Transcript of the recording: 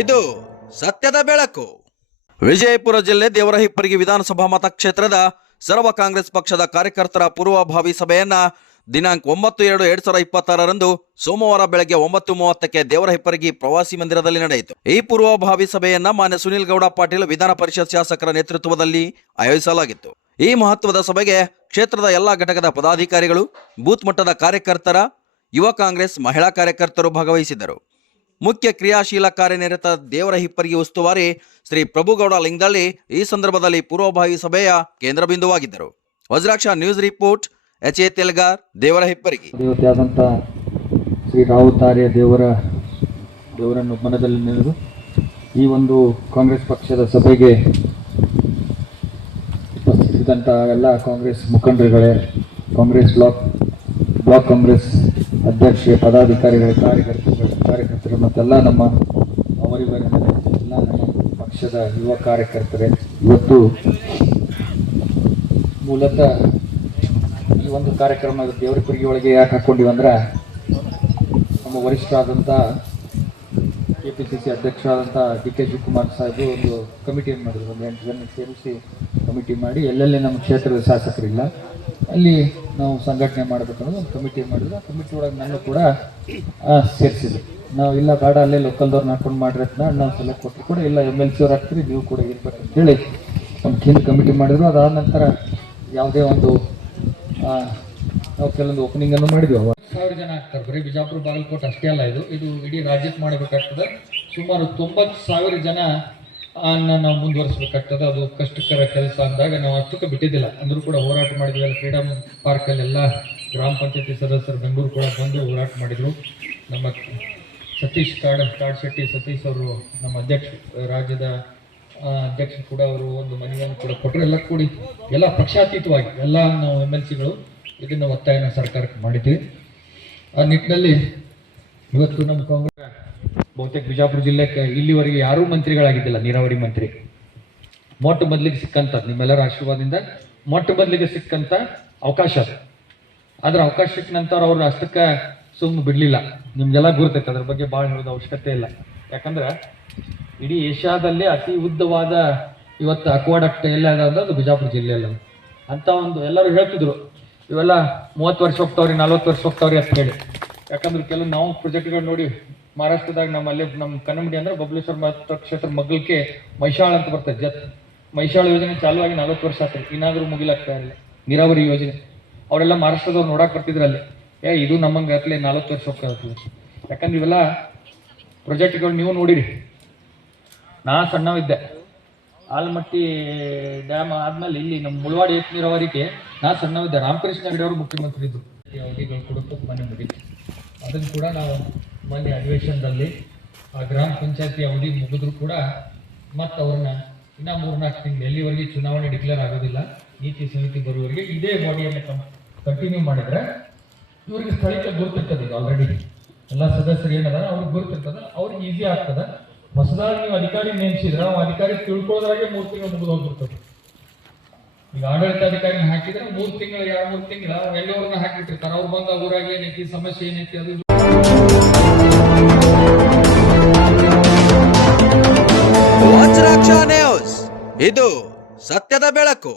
ಇದು ಸತ್ಯದ ಬೆಳಕು. ವಿಜಯಪುರ ಜಿಲ್ಲೆ ದೇವರಹಿಪ್ಪರಗಿ ವಿಧಾನಸಭಾ ಮತಕ್ಷೇತ್ರದ ಸರ್ವ ಕಾಂಗ್ರೆಸ್ ಪಕ್ಷದ ಕಾರ್ಯಕರ್ತರ ಪೂರ್ವಭಾವಿ ಸಭೆಯನ್ನ ದಿನಾಂಕ 9/2/2026 ಸೋಮವಾರ ಬೆಳಗ್ಗೆ 9:30ಕ್ಕೆ ದೇವರಹಿಪ್ಪರಗಿ ಪ್ರವಾಸಿ ಮಂದಿರದಲ್ಲಿ ನಡೆಯಿತು. ಈ ಪೂರ್ವಭಾವಿ ಸಭೆಯನ್ನ ಮಾನ್ಯ ಸುನೀಲ್ ಗೌಡ ಪಾಟೀಲ್ ವಿಧಾನ ಪರಿಷತ್ ಶಾಸಕರ ನೇತೃತ್ವದಲ್ಲಿ ಆಯೋಜಿಸಲಾಗಿತ್ತು. ಈ ಮಹತ್ವದ ಸಭೆಗೆ ಕ್ಷೇತ್ರದ ಎಲ್ಲಾ ಘಟಕದ ಪದಾಧಿಕಾರಿಗಳು, ಬೂತ್ ಮಟ್ಟದ ಕಾರ್ಯಕರ್ತರ, ಯುವ ಕಾಂಗ್ರೆಸ್ ಮಹಿಳಾ ಕಾರ್ಯಕರ್ತರು ಭಾಗವಹಿಸಿದ್ದರು. ಮುಖ್ಯ ಕ್ರಿಯಾಶೀಲ ಕಾರ್ಯನಿರತ ದೇವರಹಿಪ್ಪರಗಿ ಉಸ್ತುವಾರಿ ಶ್ರೀ ಪ್ರಭುಗೌಡ ಲಿಂಗದಳ್ಳಿ ಈ ಸಂದರ್ಭದಲ್ಲಿ ಪೂರ್ವಭಾವಿ ಸಭೆಯ ಕೇಂದ್ರ ಬಿಂದುವಾಗಿದ್ದರು. Vajraksha news report, H A Telagar, Devarahipparagi. Shri Ravutarya ದೇವರನ್ನು ಮನದಲ್ಲಿ ನೆನೆದು ಈ ಒಂದು ಕಾಂಗ್ರೆಸ್ ಪಕ್ಷದ ಸಭೆಗೆ ಉಪಸ್ಥಿತಿಸಿದಂಥ ಎಲ್ಲ ಕಾಂಗ್ರೆಸ್ ಮುಖಂಡರುಗಳೇ, ಕಾಂಗ್ರೆಸ್ ಬ್ಲಾಕ್ ಕಾಂಗ್ರೆಸ್ ಅಧ್ಯಕ್ಷ, ಪದಾಧಿಕಾರಿಗಳ ಕಾರ್ಯಕರ್ತರು ಮತ್ತೆಲ್ಲ ನಮ್ಮ ಅವರಿವರೆಲ್ಲ ನಮ್ಮ ಪಕ್ಷದ ಯುವ ಕಾರ್ಯಕರ್ತರೇ, ಇವತ್ತು ಮೂಲತಃ ಈ ಒಂದು ಕಾರ್ಯಕ್ರಮ ದೇವರಹಿಪ್ಪರಗಿ ಒಳಗೆ ಯಾಕೆ ಹಾಕ್ಕೊಂಡಿವಂದ್ರೆ, ನಮ್ಮ ವರಿಷ್ಠರಾದಂಥ KPCC ಅಧ್ಯಕ್ಷರಾದಂಥ DK ಶಿವಕುಮಾರ್ ಸಾಹೇಬರು ಒಂದು ಕಮಿಟಿಯನ್ನು ಮಾಡಿದ್ರು. ಒಂದು 8 ಜನ ಸೇರಿಸಿ ಕಮಿಟಿ ಮಾಡಿ ಎಲ್ಲೆಲ್ಲಿ ನಮ್ಮ ಕ್ಷೇತ್ರದ ಶಾಸಕರಿಲ್ಲ ಅಲ್ಲಿ ನಾವು ಸಂಘಟನೆ ಮಾಡಬೇಕನ್ನೋದು ಒಂದು ಕಮಿಟಿ ಮಾಡಿದ್ರು. ಆ ಕಮಿಟಿ ಒಳಗೆ ನಾನು ಕೂಡ ಸೇರಿಸಿದ್ವಿ. ನಾವು ಇಲ್ಲ ಬೇಡ ಅಲ್ಲೇ ಲೋಕಲ್ದವ್ರನ್ನ ಹಾಕೊಂಡು ಮಾಡ್ರಿ ಅಂತ ನಾವು ಸಲಹೆ ಕೊಟ್ಟರು ಕೂಡ, ಇಲ್ಲ MLC ಅವ್ರು ಹಾಕ್ತೀರಿ, ನೀವು ಕೂಡ ಇರ್ಬೇಕಂತೇಳಿ ಒಂದು ಕಮಿಟಿ ಮಾಡಿದ್ರು. ಅದಾದ ನಂತರ ಯಾವುದೇ ಒಂದು ನಾವು ಕೆಲವೊಂದು ಓಪನಿಂಗನ್ನು ಮಾಡಿದ್ವಿ. 10,000 ಜನ ಆಗ್ತಾರೆ. ಬರೀ ಬಿಜಾಪುರ ಬಾಗಲಕೋಟೆ ಅಷ್ಟೇ ಅಲ್ಲ, ಇದು ಇಡೀ ರಾಜ್ಯಕ್ಕೆ ಮಾಡಬೇಕಾಗ್ತದೆ. ಸುಮಾರು 90,000 ಜನ ನಾವು ಮುಂದುವರಿಸಬೇಕಾಗ್ತದೆ. ಅದು ಕಷ್ಟಕರ ಕೆಲಸ ಅಂದಾಗ ನಾವು ಅಷ್ಟಕ್ಕೆ ಬಿಟ್ಟಿದ್ದಿಲ್ಲ. ಅಂದರೂ ಕೂಡ ಹೋರಾಟ ಮಾಡಿದ್ವಿ. ಅಲ್ಲಿ ಫ್ರೀಡಮ್ ಪಾರ್ಕಲ್ಲಿ ಎಲ್ಲ ಗ್ರಾಮ ಪಂಚಾಯತಿ ಸದಸ್ಯರು ಬೆಂಗಳೂರು ಕೂಡ ಬಂದು ಹೋರಾಟ ಮಾಡಿದರು. ನಮ್ಮ ಸತೀಶ್ ಕಾಡ್ಶೆಟ್ಟಿ ಸತೀಶ್ ಅವರು ನಮ್ಮ ರಾಜ್ಯದ ಅಧ್ಯಕ್ಷರು ಕೂಡ ಅವರು ಒಂದು ಮನವಿಯನ್ನು ಕೂಡ ಕೊಟ್ಟರು. ಎಲ್ಲ ಕೂಡಿ ಎಲ್ಲ ಪಕ್ಷಾತೀತವಾಗಿ ಎಲ್ಲ ನಾವು MLCಗಳು ಇದನ್ನು ಒತ್ತಾಯನ ಸರ್ಕಾರಕ್ಕೆ ಮಾಡಿದ್ವಿ. ಆ ನಿಟ್ಟಿನಲ್ಲಿ ಇವತ್ತು ನಮ್ಮ ಕಾಂಗ್ರೆಸ್ ಬಹುತೇಕ ಬಿಜಾಪುರ ಜಿಲ್ಲೆಗೆ ಇಲ್ಲಿವರೆಗೆ ಯಾರೂ ಮಂತ್ರಿಗಳಾಗಿದ್ದಿಲ್ಲ, ನೀರಾವರಿ ಮಂತ್ರಿ. ಮೊಟ್ಟ ಮೊದಲಿಗೆ ಸಿಕ್ಕಂಥದ್ದು ನಿಮ್ಮೆಲ್ಲರ ಆಶೀರ್ವಾದದಿಂದ ಮೊಟ್ಟ ಮೊದಲಿಗೆ ಸಿಕ್ಕಂಥ ಅವಕಾಶ ಅದು. ಆದ್ರೆ ಅವಕಾಶ ಸಿಕ್ಕ ನಂತರ ಅವರು ಅಷ್ಟಕ್ಕೆ ಸುಮ್ಮನೆ ಬಿಡಲಿಲ್ಲ. ನಿಮ್ಗೆಲ್ಲ ಗುರುತೈತೆ, ಅದ್ರ ಬಗ್ಗೆ ಭಾಳ ಹೇಳೋದು ಅವಶ್ಯಕತೆ ಇಲ್ಲ. ಯಾಕಂದ್ರೆ ಇಡೀ ಏಷ್ಯಾದಲ್ಲೇ ಅತಿ ಉದ್ದವಾದ ಇವತ್ತು ಅಕ್ವಾಡಕ್ಟ್ ಎಲ್ಲ ಅದ ಅದು ಬಿಜಾಪುರ ಜಿಲ್ಲೆಯಲ್ಲ. ಅಂತ ಒಂದು ಎಲ್ಲರೂ ಹೇಳ್ತಿದ್ರು ಇವೆಲ್ಲ 30 ವರ್ಷ ಹೋಗ್ತಾವ್ರಿ, 40 ವರ್ಷ ಹೋಗ್ತಾವ್ರಿ ಅಂತ ಹೇಳಿ. ಯಾಕಂದ್ರೆ ಕೆಲವು ನಾವು ಪ್ರಾಜೆಕ್ಟ್ಗಳು ನೋಡಿ ಮಹಾರಾಷ್ಟ್ರದಾಗ ನಮ್ಮ ಕನ್ನಂಬಡಿ ಅಂದ್ರೆ ಬಬಲೇಶ್ವರ ಕ್ಷೇತ್ರ ಮಗ್ಗಲ್ಕೆ ಮೈಶಾಳ ಅಂತ ಬರ್ತದೆ. ಮೈಶಾಳ ಯೋಜನೆ ಚಾಲುವಾಗಿ 40 ವರ್ಷ ಆಗ್ತದೆ, ಇನ್ನಾದರೂ ಮುಗಿಲಾಗ್ತಾ ಇಲ್ಲ ನೀರಾವರಿ ಯೋಜನೆ. ಅವರೆಲ್ಲ ಮಹಾರಾಷ್ಟ್ರದವ್ರು ನೋಡಕ್ಕೆ ಬರ್ತಿದ್ರು ಅಲ್ಲಿ. ಇದು ನಮ್ಮಂಗೆ ಅತ್ಲೆ 40 ವರ್ಷ ಹೋಗ್ತಾ. ಯಾಕಂದ್ರೆ ಇವೆಲ್ಲ ಪ್ರಾಜೆಕ್ಟ್ಗಳು ನೀವು ನೋಡಿರಿ. ನಾ ಸಣ್ಣವಿದ್ದೆ, ಆಲಮಟ್ಟಿ ಡ್ಯಾಮ್ ಆದ್ಮೇಲೆ ಇಲ್ಲಿ ನಮ್ಮ ಮುಳವಾಡಿ ಏಕ ನೀರಾವರಿಗೆ ನಾ ಸಣ್ಣವಿದ್ದೆ. ರಾಮಕೃಷ್ಣ ಹೆಗಡೆ ಅವರು ಮುಖ್ಯಮಂತ್ರಿ ಇದ್ರು. ಅವಧಿಗಳು ಕೊಡೋಕ್ಕೂ ಮನೆ ಮುಗಿತು. ಅದನ್ನು ಕೂಡ ನಾವು ಮೊನ್ನೆ ಅಧಿವೇಶನದಲ್ಲಿ ಆ ಗ್ರಾಮ ಪಂಚಾಯತಿ ಅವಧಿ ಮುಗಿದ್ರು ಕೂಡ ಮತ್ತು ಅವ್ರನ್ನ ಇನ್ನೂ 3-4 ತಿಂಗಳು ಎಲ್ಲಿವರೆಗೆ ಚುನಾವಣೆ ಡಿಕ್ಲೇರ್ ಆಗೋದಿಲ್ಲ, ನೀತಿ ಸಮಿತಿ ಬರುವವರೆಗೆ ಇದೇ ಬಾಡಿಯನ್ನು ಕಂಟಿನ್ಯೂ ಮಾಡಿದ್ರೆ ಇವ್ರಿಗೆ ಸ್ಥಳೀಯ ಗುರುತಿರ್ತದೆ. ಈಗ ಆಲ್ರೆಡಿ ಎಲ್ಲ ಸದಸ್ಯರು ಏನದ ಅವ್ರಿಗೆ ಗುರುತಿರ್ತದೆ, ಅವ್ರಿಗೆ ಈಸಿ ಆಗ್ತದೆ. ಹೊಸದಾಗಿ ನೀವು ಅಧಿಕಾರಿ ನೇಮಿಸಿದ್ರೆ ಆ ಅಧಿಕಾರಿ ತಿಳ್ಕೊಳ್ಳೋದ್ರಾಗೆ 3 ತಿಂಗಳು ಮುಗಿದು ಹೋಗ್ಬಿಡ್ತದೆ. ಈಗ ಆಡಳಿತಾಧಿಕಾರಿನ ಹಾಕಿದ್ರೆ 3 ತಿಂಗಳು 2-3 ತಿಂಗಳು ಎಲ್ಲವ್ರನ್ನ ಹಾಕಿಬಿಟ್ಟಿರ್ತಾರೆ. ಅವ್ರು ಬಂದ ಊರಾಗಿ ಏನೈತಿ ಸಮಸ್ಯೆ ಏನೈತಿ ಅದು. ವಜ್ರಾಕ್ಷ ನ್ಯೂಸ್, ಇದು ಸತ್ಯದ ಬೆಳಕು.